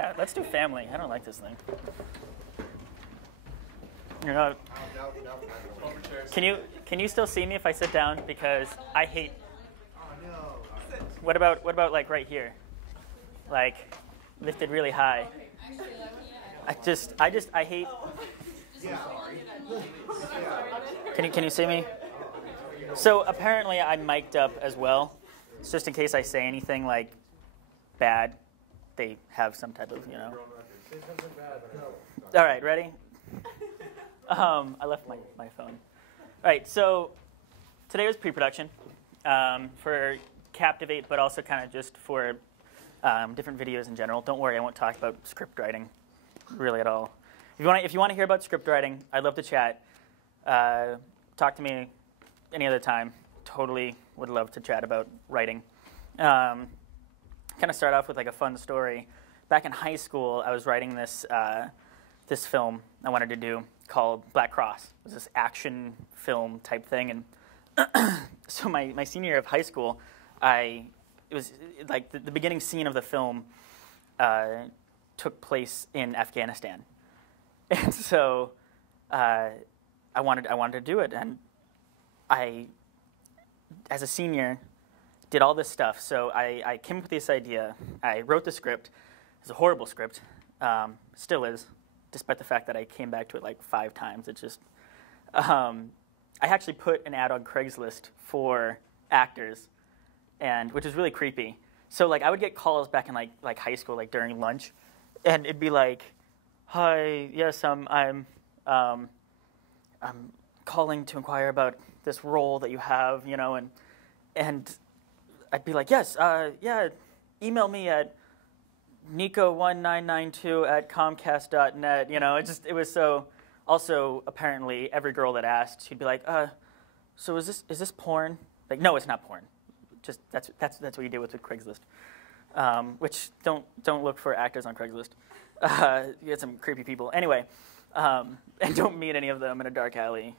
Yeah, let's do family. I don't like this thing. You know, can you still see me if I sit down? Because I hate. What about like right here, like lifted really high? I hate. Can you see me? So apparently I'm mic'd up as well. It's just in case I say anything like bad, they have some type of, you know. All right, ready? I left my phone. All right, so today was pre-production for Captiv8, but also kind of just for different videos in general. Don't worry, I won't talk about script writing really at all. If you want to hear about script writing, I'd love to chat. Talk to me any other time. Totally would love to chat about writing. Kind of start off with like a fun story. Back in high school, I was writing this this film I wanted to do called Black Cross. It was this action film type thing, and so my senior year of high school, it was like the beginning scene of the film took place in Afghanistan, and so I wanted to do it, and I, as a senior, did all this stuff. So I came up with this idea. I wrote the script. It's a horrible script, still is, despite the fact that I came back to it like 5 times. It's just, I actually put an ad on Craigslist for actors, and which is really creepy. So like I would get calls back in like high school, like during lunch, and it'd be like, "Hi, yes, I'm calling to inquire about this role that you have, you know," and I'd be like, "Yes, yeah, email me at nico1992@comcast.net." You know, it was so. Also, apparently, every girl that asked, she'd be like, "So is this porn?" Like, no, it's not porn. Just that's what you deal with Craigslist. Which don't look for actors on Craigslist. You get some creepy people. Anyway, and don't meet any of them in a dark alley.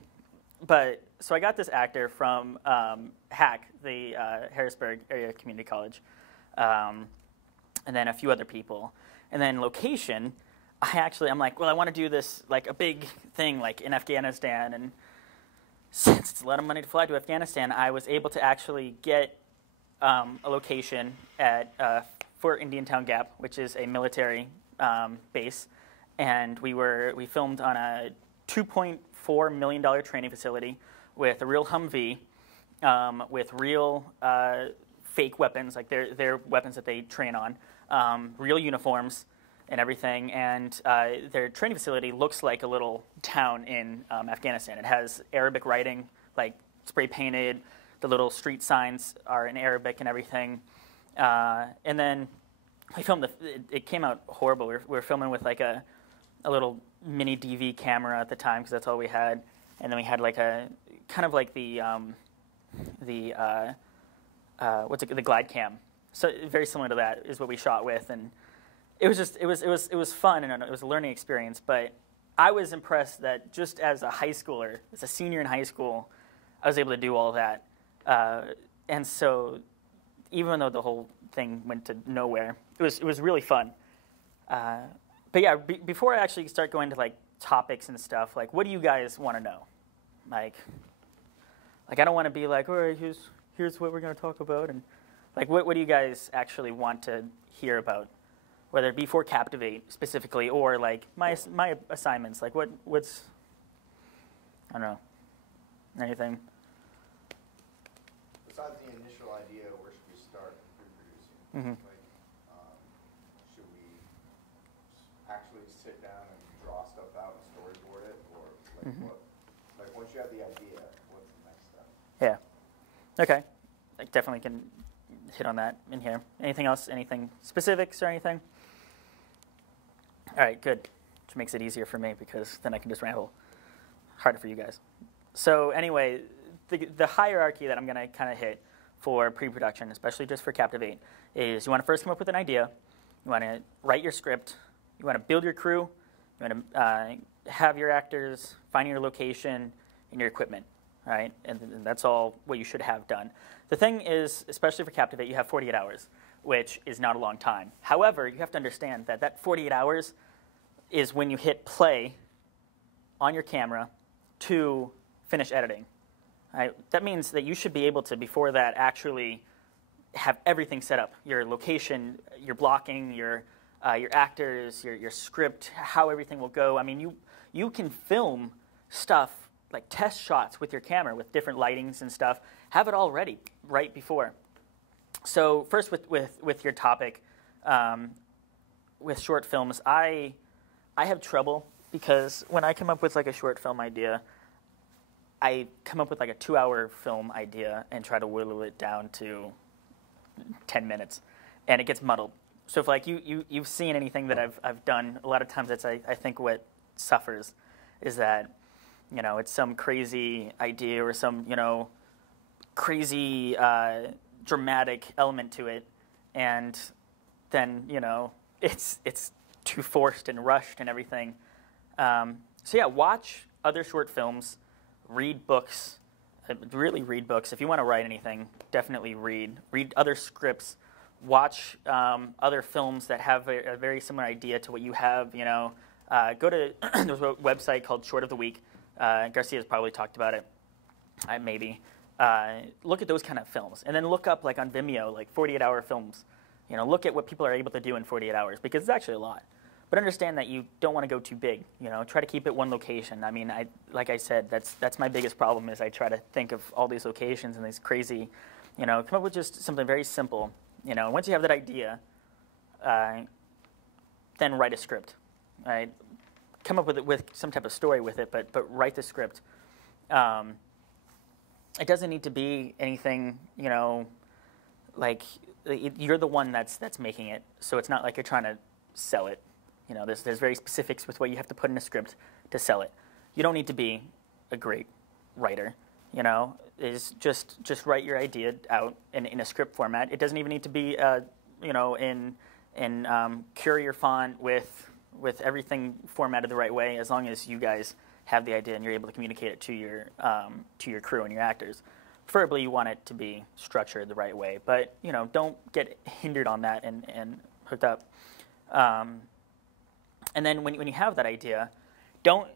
But so I got this actor from HAC, the Harrisburg Area Community College, and then a few other people. And then location, I'm like, well, I want to do this like a big thing like in Afghanistan. And since it's a lot of money to fly to Afghanistan, I was able to actually get a location at Fort Indiantown Gap, which is a military base, and we filmed on a $2.4 million training facility with a real Humvee, with real fake weapons, like their weapons that they train on, real uniforms and everything. And their training facility looks like a little town in Afghanistan. It has Arabic writing, like spray painted. The little street signs are in Arabic and everything. And then we filmed it came out horrible. We were filming with like a little mini DV camera at the time because that's all we had. And then we had like a kind of like the glide cam. So very similar to that is what we shot with, and it was fun and it was a learning experience. But I was impressed that just as a high schooler, as a senior in high school, I was able to do all that. And so even though the whole thing went to nowhere, it was really fun. But yeah, before I actually start going to like topics and stuff, like what do you guys want to know? Like I don't want to be like, all right, here's what we're going to talk about, and like what do you guys actually want to hear about? Whether it be for Captiv8 specifically, or like my assignments, like what's I don't know, anything. Besides the initial idea, where should we start pre-producing? Mm-hmm. Like, should we actually sit down and draw stuff out and storyboard it, or like Mm-hmm. what? Like once you have the idea, what's the next step? Yeah. Okay. I definitely can hit on that in here. Anything else? Anything specifics or anything? All right, good. Which makes it easier for me because then I can just ramble. Harder for you guys. So anyway, the hierarchy that I'm going to kind of hit for pre-production, especially just for Captiv8, is you want to first come up with an idea. You want to write your script. You want to build your crew. You want to have your actors, find your location, and your equipment. All right, and that's all what you should have done. The thing is, especially for Captiv8, you have 48 hours. which is not a long time. However, you have to understand that that 48 hours is when you hit play on your camera to finish editing. Right? That means that you should be able to, before that, actually have everything set up. Your location, your blocking, your actors, your script, how everything will go. I mean, you can film stuff, like test shots with your camera with different lightings and stuff. Have it all ready right before. So first with your topic, with short films, I have trouble because when I come up with like a short film idea, I come up with like a 2-hour film idea and try to whittle it down to 10 minutes, and it gets muddled. So if like you've seen anything that I've done, a lot of times that's I think what suffers is that, you know, it's some crazy idea or some, you know, crazy dramatic element to it, and then, you know, it's too forced and rushed and everything. So yeah, watch other short films, read books, really read books. If you want to write anything, definitely read other scripts, watch other films that have a very similar idea to what you have. You know, go to there's a website called Short of the Week. Garcia's probably talked about it, maybe. Look at those kind of films, and then look up like on Vimeo, like 48-hour films. You know, look at what people are able to do in 48 hours because it's actually a lot. But understand that you don't want to go too big. You know, try to keep it one location. I mean, like I said, that's my biggest problem is I try to think of all these locations and these crazy, you know, come up with just something very simple. You know, once you have that idea, then write a script. Right? Come up with some type of story with it, but write the script. It doesn't need to be anything, you know, like you're the one that's making it, so it's not like you're trying to sell it. You know, there's very specifics with what you have to put in a script to sell it. You don't need to be a great writer. You know, is just write your idea out in a script format. It doesn't even need to be, you know, in courier font with everything formatted the right way. As long as you guys have the idea and you're able to communicate it to your crew and your actors. Preferably, you want it to be structured the right way, but you know, don't get hindered on that and hooked up. And then when you have that idea, don't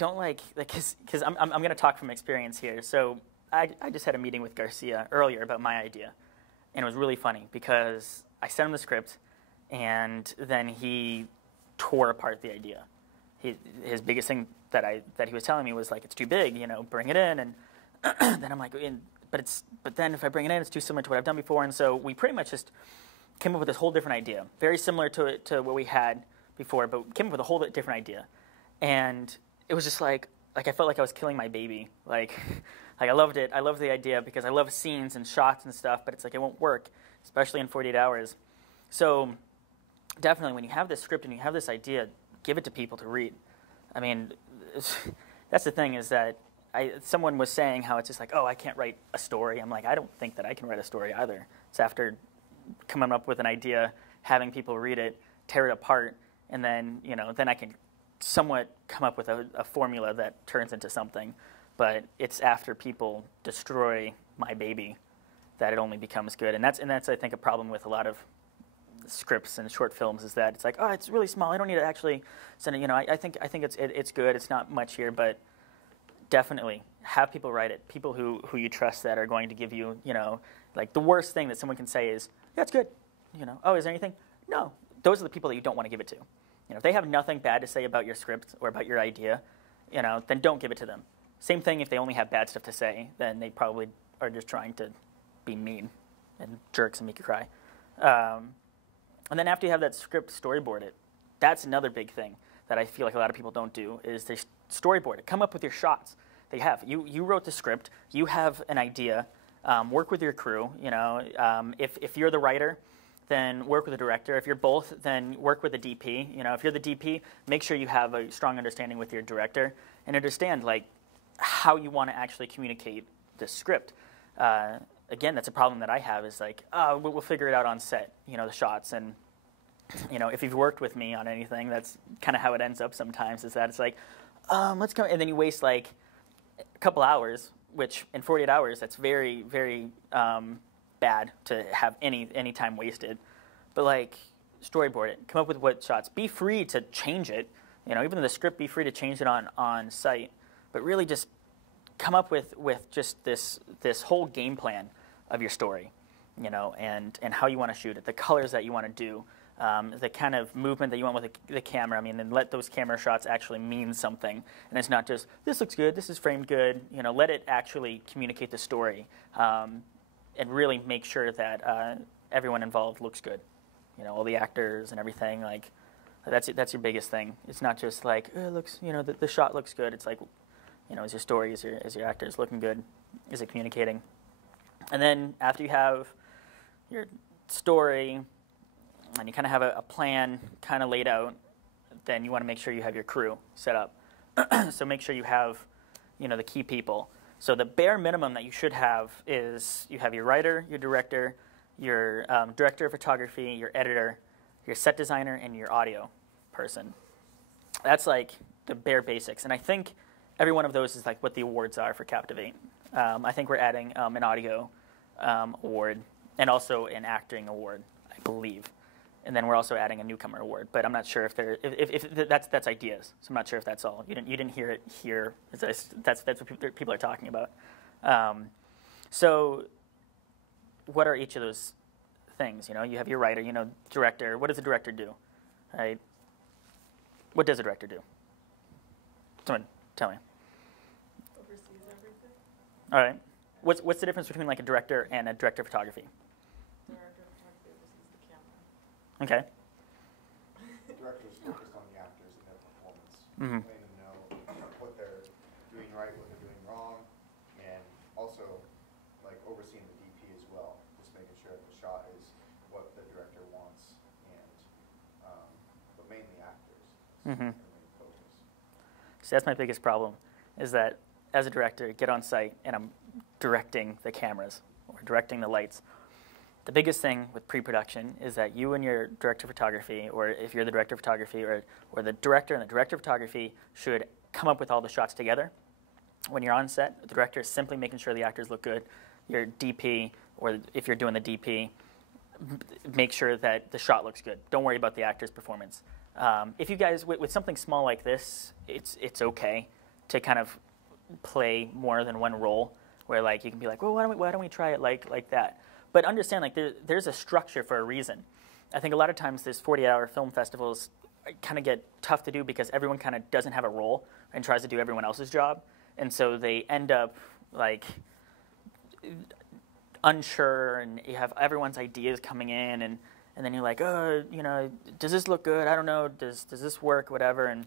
like because I'm going to talk from experience here. So I just had a meeting with Garcia earlier about my idea, and it was really funny because I sent him the script, and then he tore apart the idea. His biggest thing that he was telling me was like, it's too big, you know, bring it in, and then I'm like, but then if I bring it in, it's too similar to what I've done before, and so we pretty much just came up with this whole different idea, very similar to what we had before, but came up with a whole different idea, and it was just like I felt like I was killing my baby, like I loved it. I loved the idea because I love scenes and shots and stuff, but it's like it won't work, especially in 48 hours. So definitely, when you have this script and you have this idea, give it to people to read. I mean, that's the thing is that someone was saying how it's just like, oh, I can't write a story. I'm like, I don't think that I can write a story either. It's after coming up with an idea, having people read it, tear it apart, and then, you know, then I can somewhat come up with a formula that turns into something. But it's after people destroy my baby that it only becomes good. And that's I think a problem with a lot of scripts and short films is that it's like, oh, it's really small. I don't need to actually send it. You know, I think it's good. It's not much here, but definitely have people write it. People who you trust that are going to give you, you know, like the worst thing that someone can say is, yeah, it's good. You know, oh, is there anything? No. Those are the people that you don't want to give it to. You know, if they have nothing bad to say about your script or about your idea, you know, then don't give it to them. Same thing if they only have bad stuff to say, then they probably are just trying to be mean and jerks and make you cry. And then after you have that script, storyboard it. That's another big thing that I feel like a lot of people don't do is they storyboard it. Come up with your shots. They have. You wrote the script. You have an idea. Work with your crew. You know, if you're the writer, then work with the director. If you're both, then work with the DP. You know, if you're the DP, make sure you have a strong understanding with your director and understand like how you want to actually communicate the script. Again, that's a problem that I have is like, oh, we'll figure it out on set, you know, the shots. And, you know, if you've worked with me on anything, that's kind of how it ends up sometimes is that it's like, let's go. And then you waste like a couple hours, which in 48 hours, that's very, very bad to have any time wasted. But like, storyboard it. Come up with what shots. Be free to change it. You know, even in the script, be free to change it on site. But really, just come up with just this whole game plan of your story. You know, and how you want to shoot it, the colors that you want to do, the kind of movement that you want with the camera. I mean, and let those camera shots actually mean something. And it's not just, this looks good, this is framed good. You know, let it actually communicate the story, and really make sure that everyone involved looks good. You know, all the actors and everything. Like, that's your biggest thing. It's not just like, oh, it looks, you know, the shot looks good. It's like, you know, is your story, is your actors looking good? Is it communicating? And then after you have your story, and you kind of have a plan kind of laid out, then you want to make sure you have your crew set up. So make sure you have, you know, the key people. So the bare minimum that you should have is you have your writer, your director, your director of photography, your editor, your set designer, and your audio person. That's like the bare basics. And I think every one of those is like what the awards are for Captiv8. I think we're adding an audio award, and also an acting award, I believe. And then we're also adding a newcomer award, but I'm not sure if that's ideas. So I'm not sure if that's all. You didn't hear it here. That's what people are talking about. So what are each of those things? You know, you have your writer, you know, director. What does the director do? Right? What does a director do? Someone tell me. Oversees everything. All right. What's the difference between like a director and a director of photography? Director of photography oversees the camera. Okay. The director is focused on the actors and their performance, Mm-hmm. letting them know what they're doing right, what they're doing wrong, and also like overseeing the DP as well, just making sure that the shot is what the director wants, and but mainly actors. Mm-hmm. Their main focus. So that's my biggest problem, is that as a director, get on site and I'm directing the cameras or directing the lights. The biggest thing with pre-production is that you and your director of photography, or if you're the director of photography, or the director and the director of photography should come up with all the shots together. When you're on set, the director is simply making sure the actors look good. Your DP, or if you're doing the DP, make sure that the shot looks good. Don't worry about the actor's performance. If you guys, with something small like this, it's okay to kind of play more than one role, where like you can be like, well, why don't we try it like that? But understand, like there's a structure for a reason. I think a lot of times this 48-hour film festivals kind of get tough to do because everyone kind of doesn't have a role and tries to do everyone else's job, and so they end up like unsure, and you have everyone's ideas coming in, and then you're like, oh, you know, does this look good? I don't know. Does this work? Whatever. And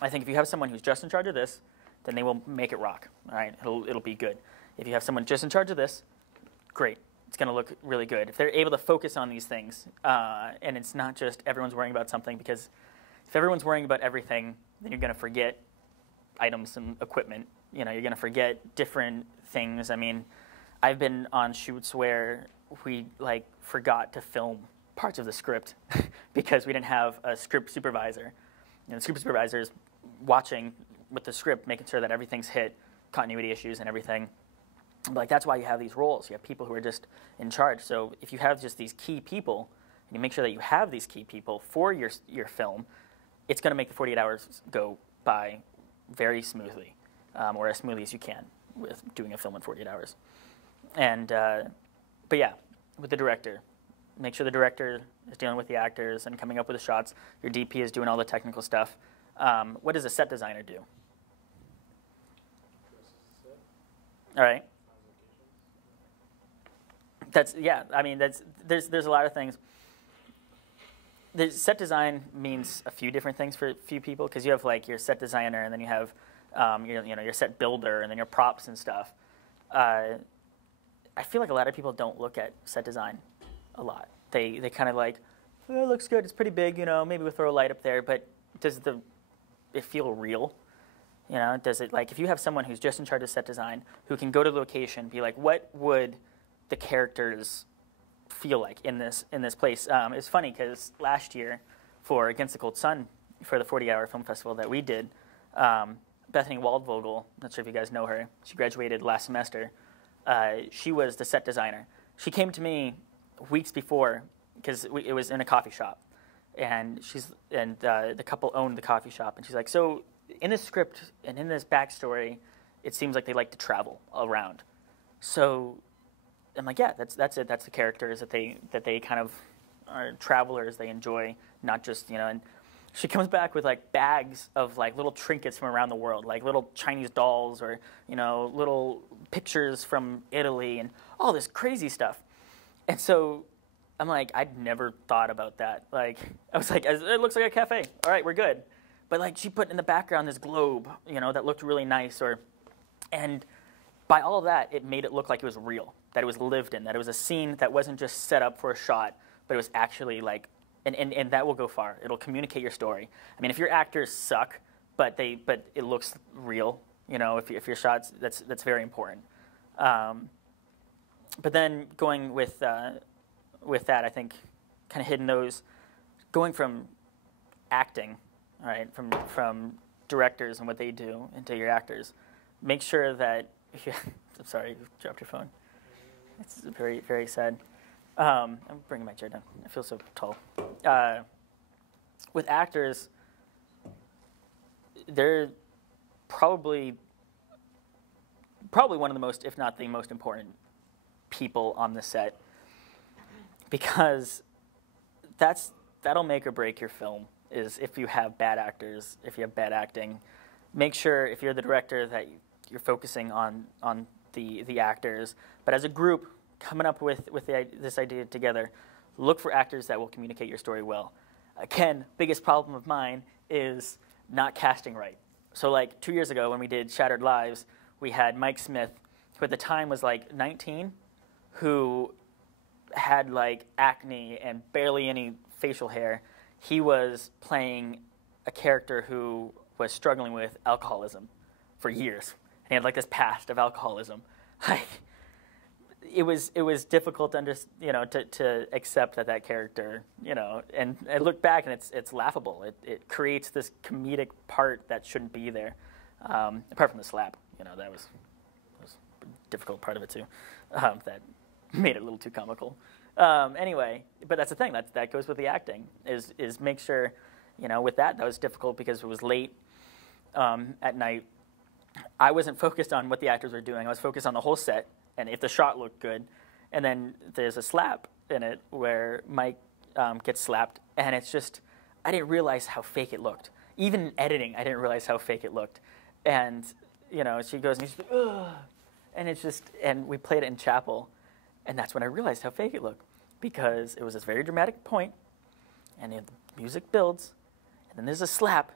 I think if you have someone who's just in charge of this, then they will make it rock. All right, it'll be good. If you have someone just in charge of this, great. It's going to look really good. If they're able to focus on these things, and it's not just everyone's worrying about something, because if everyone's worrying about everything, then you're going to forget items and equipment. You know, you're going to forget different things. I mean, I've been on shoots where we like forgot to film parts of the script because we didn't have a script supervisor. You know, the script supervisor is watching with the script, making sure that everything's hit, continuity issues and everything. But like, that's why you have these roles. You have people who are just in charge. So if you have just these key people, and you make sure that you have these key people for your film, it's going to make the 48 hours go by very smoothly, or as smoothly as you can with doing a film in 48 hours. And but yeah, with the director, make sure the director is dealing with the actors and coming up with the shots. Your DP is doing all the technical stuff. What does a set designer do? All right. I mean, there's a lot of things. The set design means a few different things for a few people, because you have like your set designer, and then you have your set builder, and then your props and stuff. I feel like a lot of people don't look at set design a lot. They kind of like, oh, it looks good, it's pretty big, you know, maybe we'll throw a light up there, but does it feel real? You know, does it, like, if you have someone who's just in charge of set design, who can go to the location, be like, what would the characters feel like in this place? It's funny because last year for Against the Cold Sun, for the 40-hour film festival that we did, Bethany Waldvogel, not sure if you guys know her, she graduated last semester. She was the set designer. she came to me weeks before because it was in a coffee shop, and the couple owned the coffee shop, and she's like, so in this script and in this backstory, it seems like they like to travel around. So I'm like, yeah, that's it. That's the characters that they kind of are travelers. They enjoy, not just, you know. And she comes back with like bags of like little trinkets from around the world, like little Chinese dolls or, you know, little pictures from Italy and all this crazy stuff. And so I'm like, I'd never thought about that. Like, I was like, it looks like a cafe. All right, we're good. But like, she put in the background this globe, you know, that looked really nice. And by all of that, it made it look like it was real, that it was lived in, that it was a scene that wasn't just set up for a shot, but it was actually like, and that will go far. It'll communicate your story. I mean, if your actors suck, but it looks real, you know, if your shots, that's very important. But then going with that, I think, kind of hidden those, going from acting, all right, from directors and what they do into your actors. Make sure that I'm sorry, you dropped your phone. It's very, very sad. I'm bringing my chair down. I feel so tall. With actors, they're probably one of the most, if not the most important people on the set, because that'll make or break your film. Is if you have bad actors, if you have bad acting. Make sure, if you're the director, that you're focusing on the actors, but as a group, coming up with this idea together, look for actors that will communicate your story well. Again, biggest problem of mine is not casting right. So like 2 years ago when we did Shattered Lives, we had Mike Smith, who at the time was like 19, who had like acne and barely any facial hair. He was playing a character who was struggling with alcoholism for years. And he had like this past of alcoholism. Like, it was difficult to accept that character, you know, and I look back and it's laughable. It creates this comedic part that shouldn't be there. Apart from the slap, you know, that was a difficult part of it too. That made it a little too comical. Anyway, but that's the thing. That goes with the acting. Is make sure, you know, with that was difficult because it was late at night. I wasn't focused on what the actors were doing. I was focused on the whole set and if the shot looked good. And then there's a slap in it where Mike gets slapped, and it's just, I didn't realize how fake it looked. Even in editing, I didn't realize how fake it looked. And, you know, she goes, and she's like, ugh. And it's just, and we played it in chapel, and that's when I realized how fake it looked, because it was this very dramatic point, and the music builds, and then there's a slap,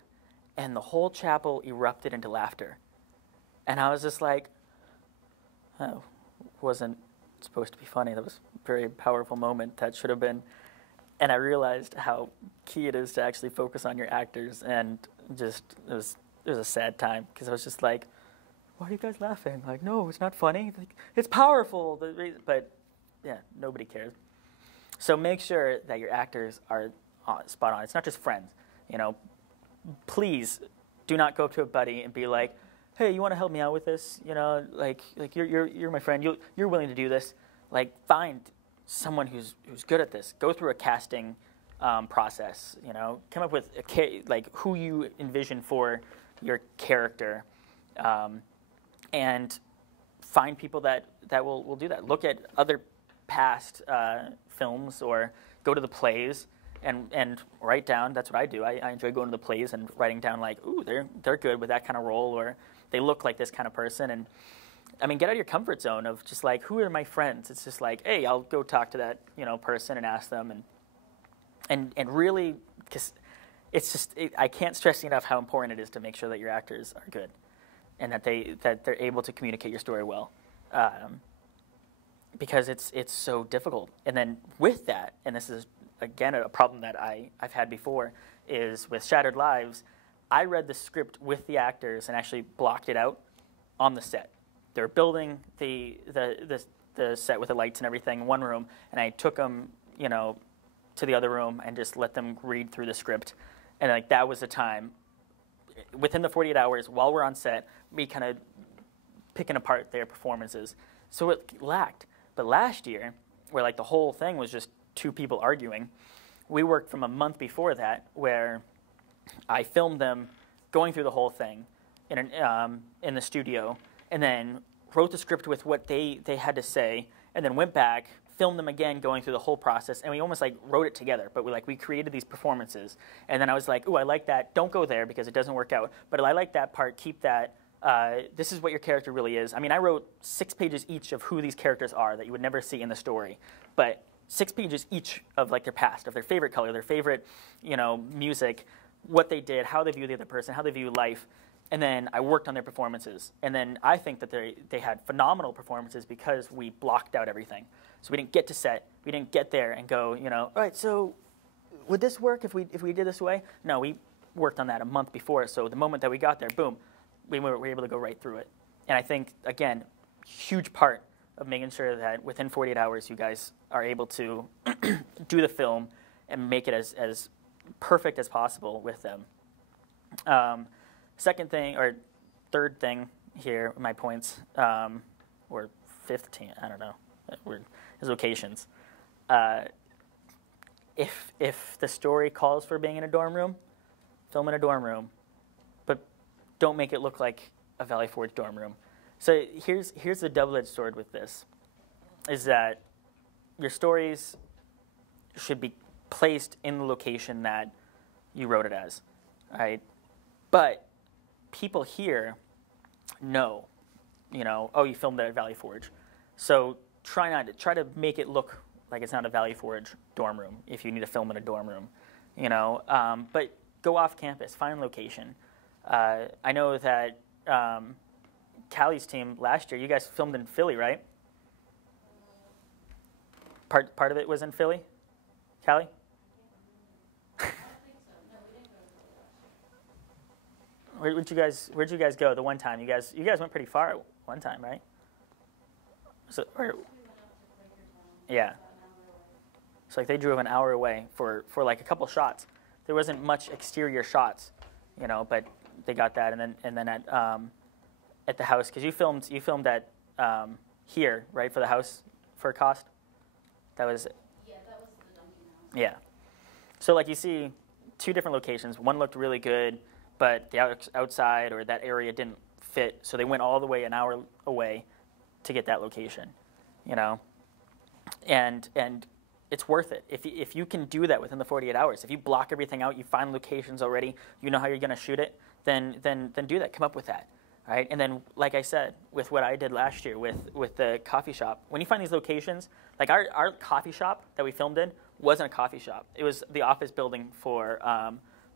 and the whole chapel erupted into laughter. And I was just like, oh, wasn't supposed to be funny. That was a very powerful moment that should have been. And I realized how key it is to actually focus on your actors, and just, it was a sad time, because I was just like, why are you guys laughing? Like, no, it's not funny. Like, it's powerful. But yeah, nobody cares. So make sure that your actors are spot on. It's not just friends. You know, please do not go up to a buddy and be like, hey, you want to help me out with this? You know, like you're my friend. You're willing to do this. Like, find someone who's good at this. Go through a casting process. You know, come up with like who you envision for your character, and find people that will do that. Look at other past films, or go to the plays and write down. That's what I do. I enjoy going to the plays and writing down like, ooh, they're good with that kind of role, or they look like this kind of person. And I mean, get out of your comfort zone of just like, who are my friends? It's just like, hey, I'll go talk to that, you know, person and ask them, and really, because it's just, I can't stress enough how important it is to make sure that your actors are good, and that they're able to communicate your story well, because it's so difficult. And then with that, and this is again a problem that I've had before, is with Shattered Lives. I read the script with the actors and actually blocked it out on the set. They were building the set with the lights and everything in one room, and I took them, you know, to the other room and just let them read through the script. And like, that was the time, within the 48 hours while we're on set, me kind of picking apart their performances. So it lacked. But last year, where like the whole thing was just two people arguing. We worked from a month before that, where I filmed them going through the whole thing in the studio, and then wrote the script with what they had to say, and then went back, filmed them again going through the whole process, and we almost like wrote it together. But we created these performances, and then I was like, ooh, I like that. Don't go there because it doesn't work out. But I like that part. Keep that. This is what your character really is. I mean, I wrote 6 pages each of who these characters are that you would never see in the story, but 6 pages each of like their past, of their favorite color, their favorite, music, what they did, how they view the other person, how they view life. And then I worked on their performances. And then I think that they had phenomenal performances because we blocked out everything. So we didn't get to set. We didn't get there and go, all right, so would this work if we did this way? No, we worked on that a month before. So the moment that we got there, boom, we were able to go right through it. And I think, again, huge part of making sure that within 48 hours you guys are able to do the film and make it as perfect as possible with them. Second thing, or third thing here, my points, or 15, I don't know, is locations. If the story calls for being in a dorm room, film in a dorm room, but don't make it look like a Valley Forge dorm room. So here's the double-edged sword with this, is that your stories should be placed in the location that you wrote it as, right? But people here know, oh, you filmed it at Valley Forge. So try to make it look like it's not a Valley Forge dorm room if you need to film in a dorm room, but go off campus, find a location. I know that Callie's team last year, you guys filmed in Philly, right? Part of it was in Philly, Callie? Where'd you guys go the one time? You guys went pretty far one time, right? So, yeah. So like they drove an hour away for like a couple shots. There wasn't much exterior shots, but they got that, and then at the house, because you filmed at here, right, for the house for a cost. That was that was the Dunkin' house. Yeah. So like you see 2 different locations. One looked really good, but the outside or that area didn't fit, so they went all the way an hour away to get that location, and it's worth it. If you can do that within the 48 hours, if you block everything out, you find locations already, you know how you're going to shoot it, then do that. Come up with that, right? And then, like I said, with what I did last year with the coffee shop, when you find these locations, like our coffee shop that we filmed in wasn't a coffee shop. It was the office building for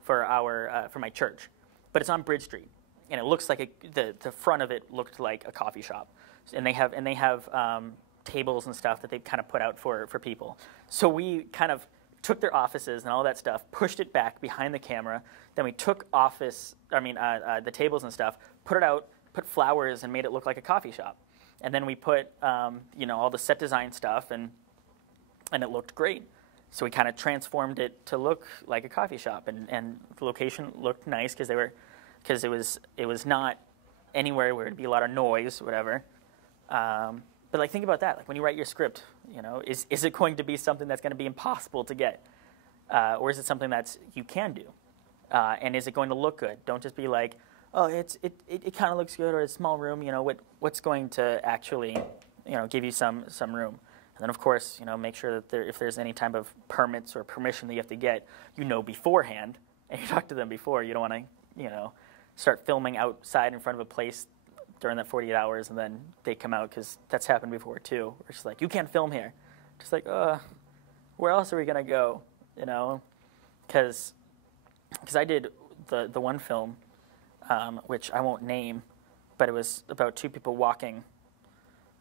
my church, but it's on Bridge Street, and it looks like the front of it looked like a coffee shop, and they have tables and stuff that they've kind of put out for people. So we kind of took their offices and all that stuff, pushed it back behind the camera. Then we took the tables and stuff, put it out, put flowers, and made it look like a coffee shop. And then we put all the set design stuff, and it looked great. So we kind of transformed it to look like a coffee shop, and the location looked nice because it was not anywhere where it'd be a lot of noise, or whatever. But like think about that. Like when you write your script, is it going to be something that's going to be impossible to get, or is it something that you can do, and is it going to look good? Don't just be like, oh, it kind of looks good, or it's a small room. What's going to actually give you some room. And then, of course, make sure that if there's any type of permits or permission that you have to get, beforehand, and you talk to them before. You don't want to, start filming outside in front of a place during that 48 hours, and then they come out, because that's happened before, too. It's just like, you can't film here. Just like, where else are we going to go, Because I did the one film, which I won't name, but it was about 2 people walking,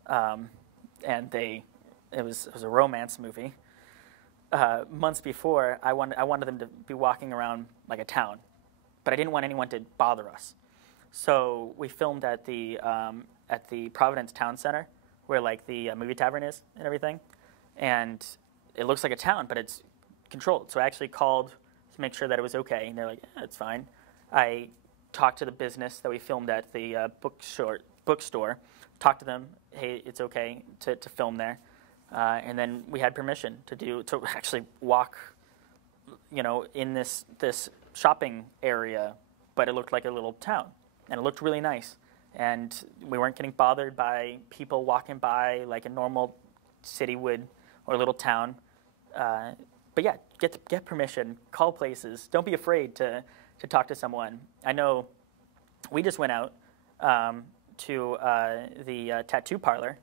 and it was a romance movie. Months before, I wanted them to be walking around like a town, but I didn't want anyone to bother us. So we filmed at the Providence Town Center, where like the movie tavern is and everything, and it looks like a town, but it's controlled. So I actually called to make sure that it was okay, and they're like, yeah, it's fine. I talked to the business that we filmed at, the bookstore, talked to them, hey, it's okay to film there. And then we had permission to actually walk, in this shopping area, but it looked like a little town, and it looked really nice. And we weren't getting bothered by people walking by like a normal city would or a little town. But yeah, get permission, call places. Don't be afraid to talk to someone. I know we just went out to the tattoo parlor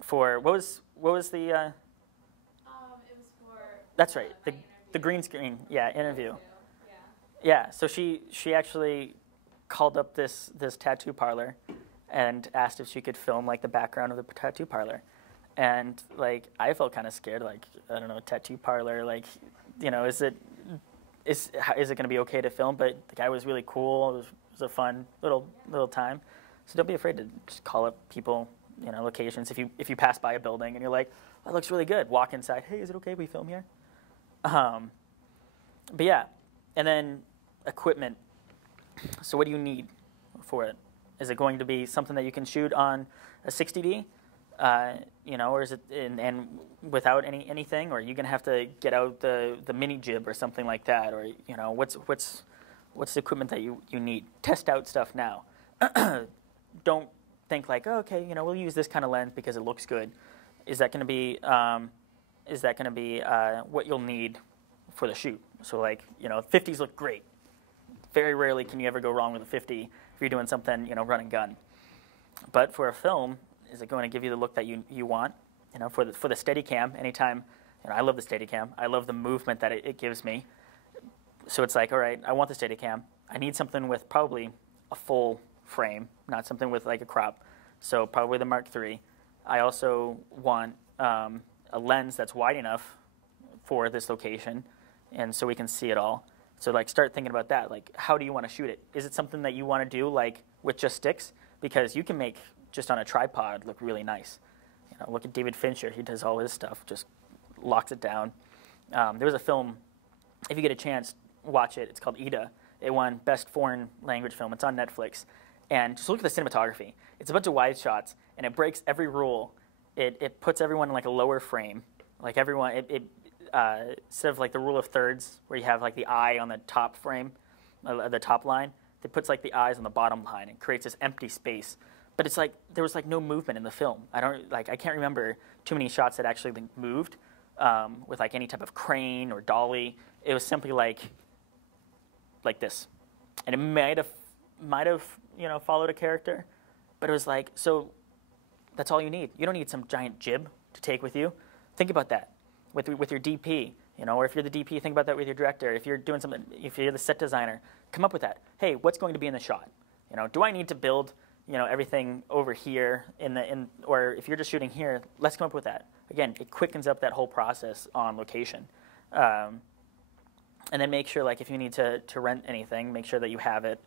for what was the It was for. that's right, my the green screen interview. Yeah. Yeah, so she actually called up this tattoo parlor and asked if she could film like the background of the tattoo parlor. And like I felt kind of scared, like I don't know, tattoo parlor, like is it going to be okay to film? But the guy was really cool. It was a fun little time. So don't be afraid to just call up people, locations. If you pass by a building and you're like, oh, that looks really good, walk inside. Hey, is it okay if we film here? But yeah, and then equipment. So what do you need for it? Is it going to be something that you can shoot on a 60D? Or is it and without anything, or are you gonna have to get out the mini jib or something like that, or what's the equipment that you need? Test out stuff now. Don't think like, oh, okay, we'll use this kind of lens because it looks good. Is that gonna be what you'll need for the shoot? So like 50s look great. Very rarely can you ever go wrong with a 50 if you're doing something run and gun. But for a film, is it going to give you the look that you want? For the Steadicam, anytime, I love the Steadicam. I love the movement that it gives me. So it's like, all right, I want the Steadicam. I need something with probably a full frame, not something with like a crop. So probably the Mark III. I also want a lens that's wide enough for this location, and so we can see it all. So like start thinking about that. Like, how do you want to shoot it? Is it something that you want to do like with just sticks? Because you can make just on a tripod look really nice. Look at David Fincher. He does all his stuff, just locks it down. There was a film, if you get a chance, watch it. It's called Ida. It won Best Foreign Language Film. It's on Netflix. And just look at the cinematography. It's a bunch of wide shots, and it breaks every rule. It puts everyone in like a lower frame. Like everyone, instead of like the rule of thirds, where you have like the eye on the top frame, the top line, it puts like the eyes on the bottom line and creates this empty space. But it's like there was like no movement in the film. I can't remember too many shots that actually moved with like any type of crane or dolly. It was simply like this, and it might have followed a character, but it was like, so that's all you need. You don't need some giant jib to take with you. Think about that with your DP, or if you're the DP, think about that with your director. If you're doing something, if you're the set designer, come up with that. Hey, what's going to be in the shot? Do I need to build everything over here or if you're just shooting here, let's come up with that. Again, it quickens up that whole process on location. And then make sure, like, if you need to rent anything, make sure that you have it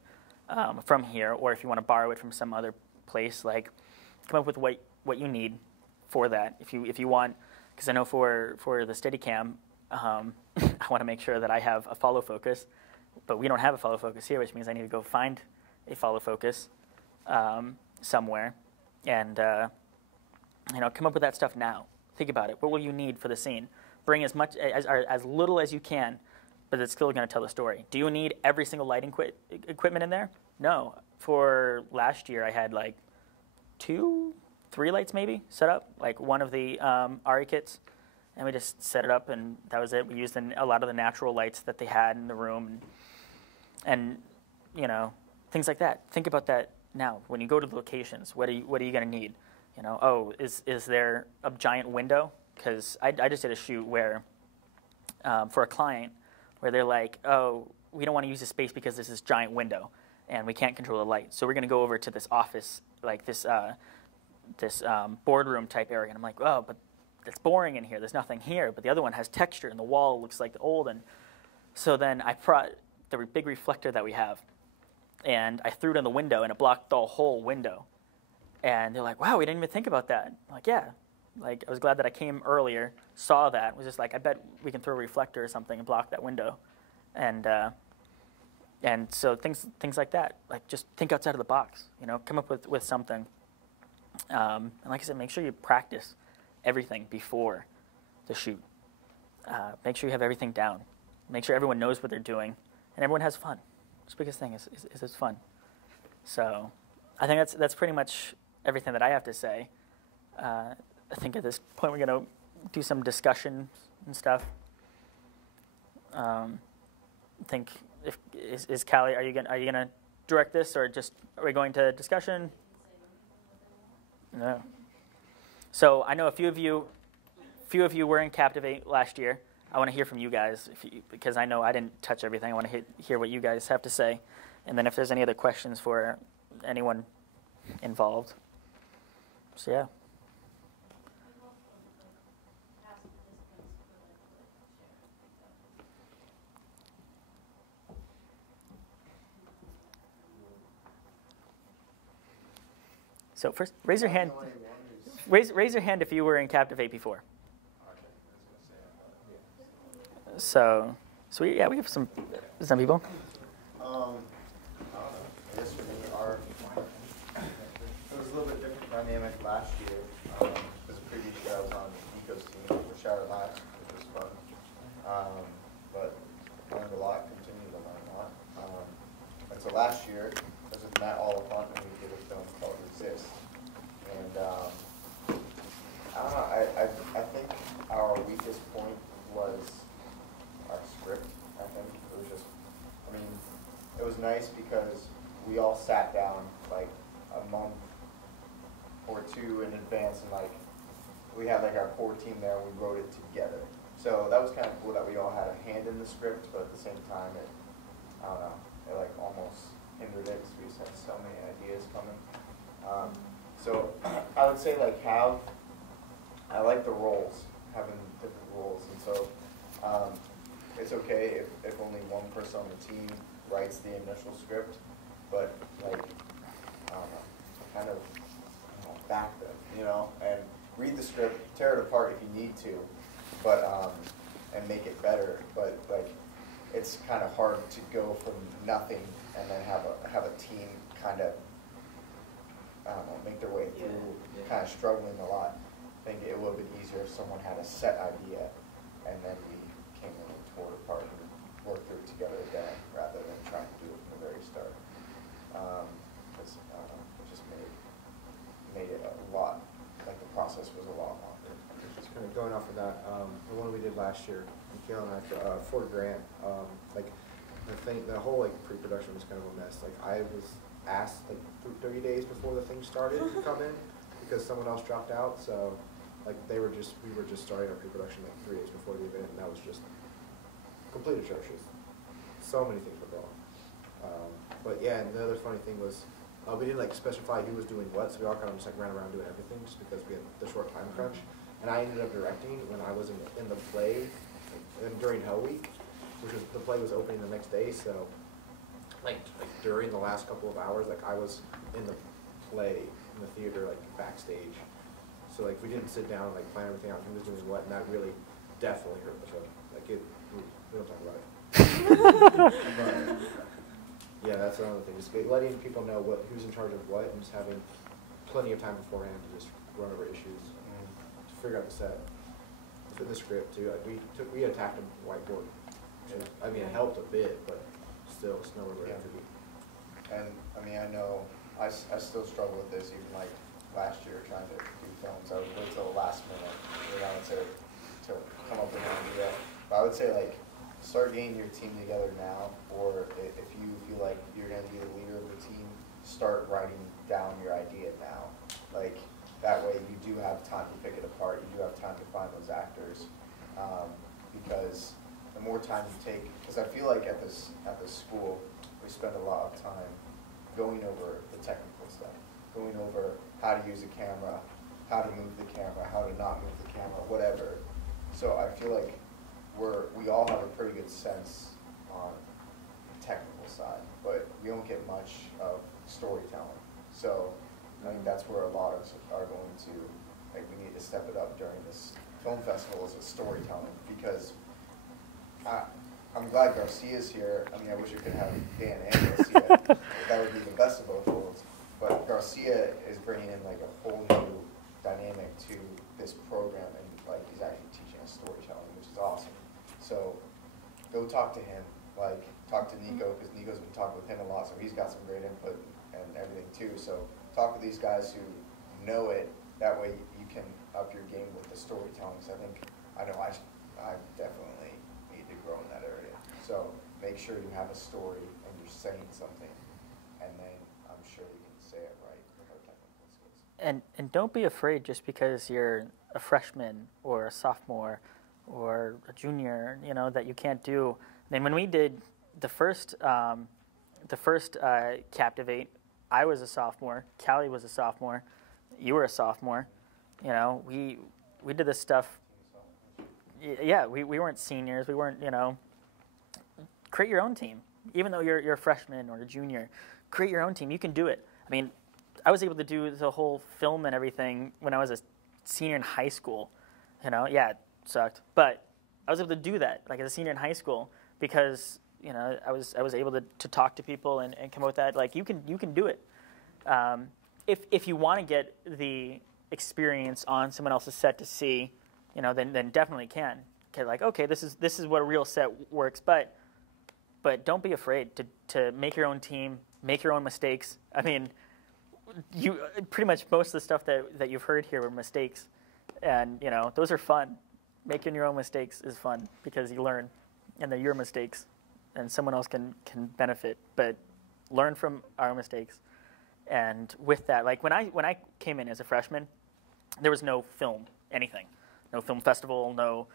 from here, or if you want to borrow it from some other place, like, come up with what you need for that. If you want, because I know for the Steadicam, I want to make sure that I have a follow focus, but we don't have a follow focus here, which means I need to go find a follow focus somewhere, and come up with that stuff now. Think about it. What will you need for the scene? Bring as much as little as you can, but it's still going to tell the story. Do you need every single lighting equipment in there? No. For last year, I had like 2, 3 lights maybe set up, like one of the ARRI kits, and we just set it up, and that was it. We used a lot of the natural lights that they had in the room, and things like that. Think about that now. When you go to the locations, what are you going to need? Is there a giant window? Because I just did a shoot where for a client where they're like, oh, we don't want to use this space because there's this giant window and we can't control the light. So we're going to go over to this office, like this boardroom type area. And I'm like, oh, but it's boring in here. There's nothing here. But the other one has texture and the wall looks like the old. And so then I brought the big reflector that we have, and I threw it in the window, and it blocked the whole window. And they're like, wow, we didn't even think about that. I'm like, yeah. Like, I was glad that I came earlier, saw that, was just like, I bet we can throw a reflector or something and block that window. And so things like that. Like, just think outside of the box. Come up with something. And like I said, make sure you practice everything before the shoot. Make sure you have everything down. Make sure everyone knows what they're doing, and everyone has fun. That's the biggest thing is it's fun. So I think that's pretty much everything that I have to say. I think at this point we're going to do some discussion and stuff. I think is Callie, are you gonna direct this, or just are we going to discussion? No. So I know a few of you were in Captiv8 last year. I want to hear from you guys because I know I didn't touch everything. I want to hear what you guys have to say, and then if there's any other questions for anyone involved. So yeah. So first, raise your hand. Raise your hand if you were in Captiv8 before. So we have some people. I don't know. I guess for me, it was a little bit different dynamic last year. Because the previous year I was on Nico's team for Shower Labs, which was fun. But learned a lot, continued to learn a lot. And so last year, this is Matt Oliphant, and we did a film called Resist. And I don't know, I think our weakest point was our script, I think. It was just, I mean, it was nice because we all sat down like a month or two in advance, and like we had like our core team there and we wrote it together. So that was kind of cool that we all had a hand in the script, but at the same time I don't know, it like almost hindered it because we just had so many ideas coming. So I would say like I like the roles, having different roles, and so it's okay if only one person on the team writes the initial script, but like, I don't know, kind of back them, and read the script, tear it apart if you need to, but and make it better. But like, it's kind of hard to go from nothing and then have a team kind of, I don't know, make their way through, kind of struggling a lot. I think it would have been easier if someone had a set idea and then we came in and tore it apart and worked through it together again, rather than trying to do it from the very start. Because it just made it a lot, like the process was a lot longer. Just kind of going off of that, the one we did last year, Kayla and I, for Grant, like the whole like pre-production was kind of a mess. Like I was asked like 30 days before the thing started to come in because someone else dropped out. So like we were just starting our pre-production like 3 days before the event, and that was just complete atrocious. So many things were wrong. But yeah, and the other funny thing was we didn't like specify who was doing what, so we all kind of just like ran around doing everything just because we had the short time crunch. And I ended up directing when I was in the play during Hell Week, which was the play was opening the next day. So like during the last couple of hours, like I was in the play in the theater, like backstage. So like we didn't sit down and like plan everything out, who was doing what, and that really definitely hurt the show. Like we don't talk about it. But, yeah, that's another thing. Just letting people know who's in charge of what, and just having plenty of time beforehand to just run over issues, to figure out the set. For the script too, like we attacked a whiteboard. And, I mean, it helped a bit, but still, it's nowhere where it could be. And I mean, I know I still struggle with this, even like last year trying to do films. I would wait till the last minute, to come up with an idea. But I would say like, start getting your team together now, or if you feel like you're going to be the leader of the team, start writing down your idea now. Like, that way you do have time to pick it apart, you do have time to find those actors, because the more time you take, because I feel like at this school, we spend a lot of time going over the technical stuff, going over how to use a camera, how to move the camera, how to not move the camera, whatever. So I feel like we all have a pretty good sense on the technical side, but we don't get much of storytelling. So I think that's where a lot of us are going to, like, we need to step it up during this film festival as a storytelling, because I'm glad Garcia's here. I mean, I wish we could have Dan and Garcia. That would be the best of both worlds. but Garcia is bringing in like a whole new dynamic to this program, and like he's actually teaching us storytelling, which is awesome. So go talk to him, like talk to Nico, because Nico's been talking with him a lot, so he's got some great input and everything too. So talk to these guys who know it. That way you can up your game with the storytelling. So I know I definitely need to grow in that area. So make sure you have a story and you're saying something, and then I'm sure we can say it right with our technical skills. And don't be afraid just because you're a freshman or a sophomore or a junior, you know, that you can't do. I mean, when we did the first Captiv8, I was a sophomore, Callie was a sophomore, you were a sophomore. You know, we did this stuff. Yeah, we weren't seniors. We weren't, you know. Create your own team. Even though you're a freshman or a junior, create your own team. You can do it. I mean, I was able to do the whole film and everything when I was a senior in high school. You know, yeah, it sucked, but I was able to do that like as a senior in high school because you know I was able to talk to people and come up with that. Like you can do it. If you want to get the experience on someone else's set to see, you know, then definitely can. Okay, like okay, this is what a real set works, but don't be afraid to make your own team, make your own mistakes. I mean, you pretty much most of the stuff that you've heard here were mistakes, and you know those are fun. Making your own mistakes is fun because you learn, and they're your mistakes, and someone else can benefit. But learn from our mistakes, and with that, like when I came in as a freshman, there was no film anything, no film festival, no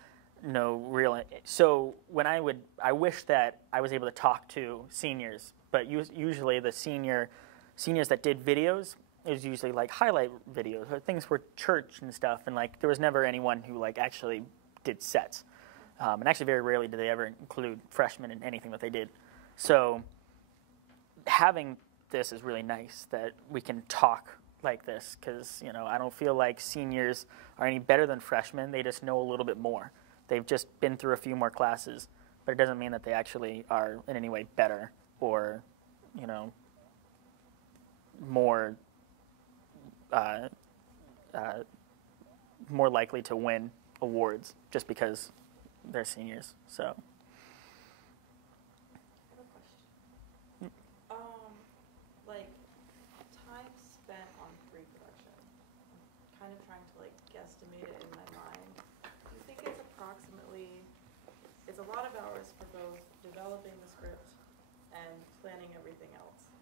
real. So when I wish that I was able to talk to seniors, but usually the seniors that did videos, it was usually like highlight videos or things for church and stuff, and like there was never anyone who like actually did sets, and actually very rarely did they ever include freshmen in anything that they did. So having this is really nice that we can talk like this because you know I don't feel like seniors are any better than freshmen. They just know a little bit more. They've just been through a few more classes, but it doesn't mean that they actually are in any way better or, you know, more likely to win awards just because they're seniors. So. I have a question. Like time spent on pre-production. I'm kind of trying to like guesstimate it in my mind. Do you think it's approximately? It's a lot of hours for both developing the script and planning everything else.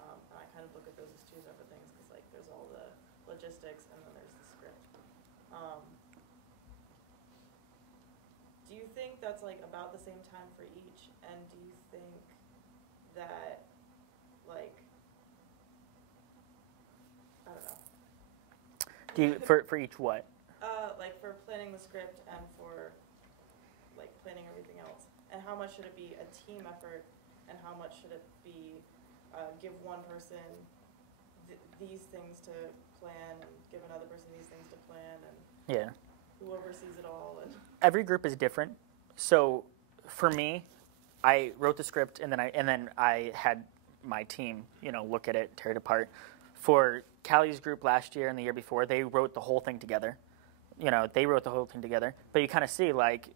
And I kind of look at those as two separate things because like there's all the logistics and then there's the script. Do you think that's like about the same time for each? And do you think that like I don't know. Do you for each what? Like for planning the script and for like planning everything else. And how much should it be a team effort and how much should it be give one person these things to plan and give another person these things to plan and Yeah. who oversees it all and Every group is different. So for me, I wrote the script and then I had my team, you know, look at it, tear it apart. For Callie's group last year and the year before, they wrote the whole thing together. You know, they wrote the whole thing together. But you kind of see like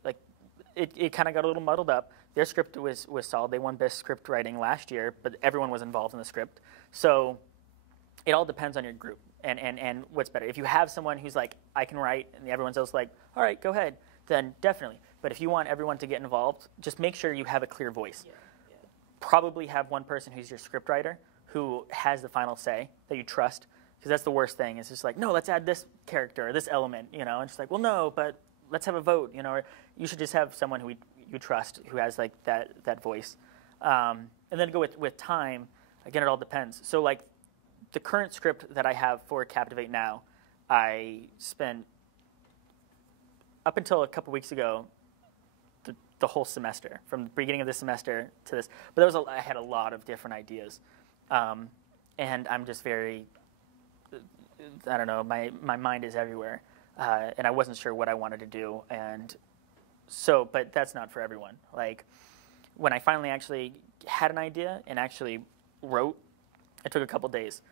it kind of got a little muddled up. Their script was solid. They won best script writing last year, but everyone was involved in the script. So it all depends on your group and what's better. If you have someone who's like, I can write, and everyone's else like, all right, go ahead, then definitely. But if you want everyone to get involved, just make sure you have a clear voice. yeah. Probably have one person who's your script writer who has the final say that you trust, because that's the worst thing. It's just like, no, let's add this character or this element, you know, and just like, well, no, but let's have a vote, you know, or you should just have someone who you trust who has like that voice. And then go with time. Again, it all depends. So like the current script that I have for Captiv8 now, I spent up until a couple weeks ago the whole semester, from the beginning of the semester to this. But I had a lot of different ideas, and I'm just very, I don't know, my mind is everywhere, and I wasn't sure what I wanted to do, and so, but that's not for everyone. Like when I finally actually had an idea and actually wrote, it took a couple days.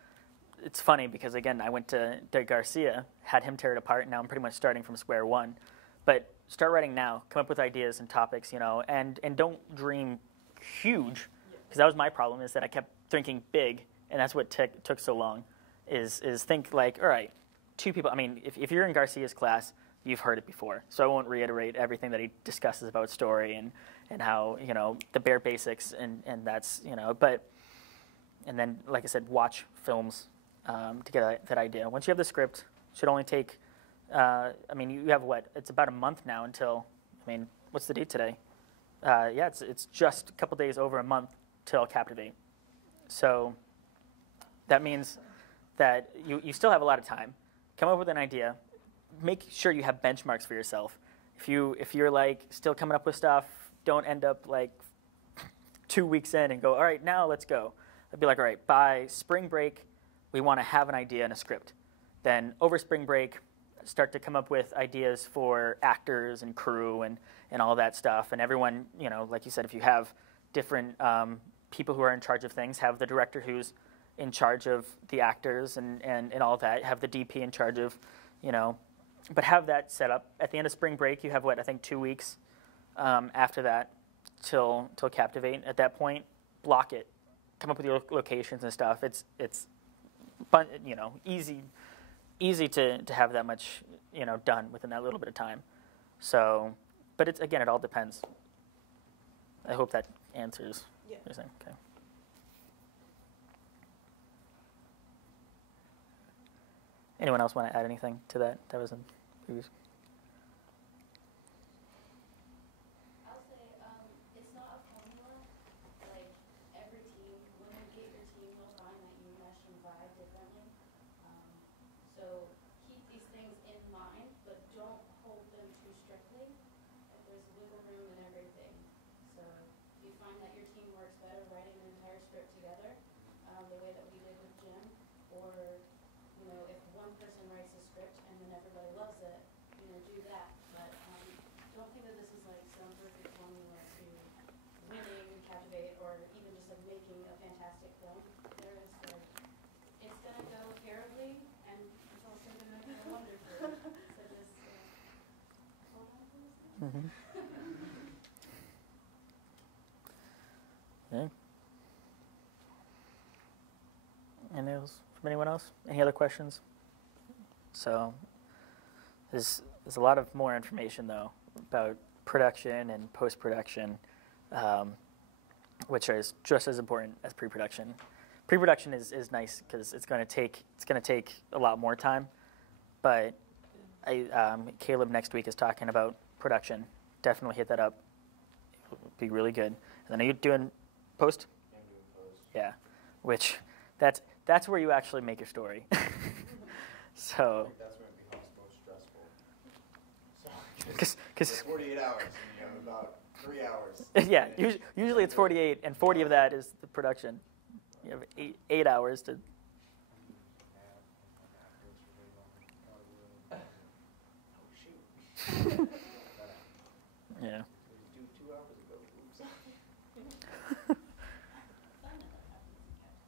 it's funny because, again, I went to Garcia, had him tear it apart, and now I'm pretty much starting from square one. But start writing now, come up with ideas and topics, and don't dream huge, because that was my problem, is that I kept thinking big, and that's what took so long, is think like, all right, 2 people. I mean, if you're in Garcia's class, you've heard it before, so I won't reiterate everything that he discusses about story and how, the bare basics, and that's, but, and then, like I said, watch films to get that idea. Once you have the script, it should only take, you have what? It's about a month now until, what's the date today? Yeah, it's just a couple days over a month till Captiv8. So that means that you still have a lot of time. Come up with an idea. Make sure you have benchmarks for yourself. If you're like still coming up with stuff, don't end up like 2 weeks in and go, all right, now let's go. I'd be like, all right, by spring break, we want to have an idea and a script. Then over spring break, start to come up with ideas for actors and crew and all that stuff. And everyone, like you said, if you have different people who are in charge of things, have the director who's in charge of the actors and all that, have the DP in charge of, but have that set up. At the end of spring break, you have, 2 weeks after that till Captiv8. At that point, block it. Come up with your locations and stuff. It's easy to have that much, done within that little bit of time. So, but it all depends. I hope that answers what you're saying. Okay. Anyone else want to add anything to that? That was in previous. I'll say, it's not a formula. Like, every team, when you get your team, you'll find that you mesh and vibe differently. So keep these things in mind, but don't hold them too strictly. Like, there's wiggle room in everything. So if you find that your team works better writing an entire script together, the way that we did with Jim, or if one person writes a script and then everybody loves it, do that. But don't think that this is like some perfect formula to winning Captiv8 or even just like making a fantastic film. There is like, it's gonna go terribly and it's also gonna go wonderfully. So just hold on to this. Mm-hmm. Okay. Anything else from anyone else? Any other questions? So there's a lot of more information though about production and post-production, which is just as important as pre-production. Pre-production is nice because it's going to take a lot more time, but Caleb next week is talking about production. Definitely hit that up. It would be really good. And then are you doing post? I'm doing post. Yeah, which that's where you actually make your story. So. That's when it becomes most stressful. Because 48 hours, and you have about 3 hours. Yeah, usually it's 48, and 40 of that is the production. You have eight hours to. Oh, shoot. Yeah. Do 2 hours ago. Oops.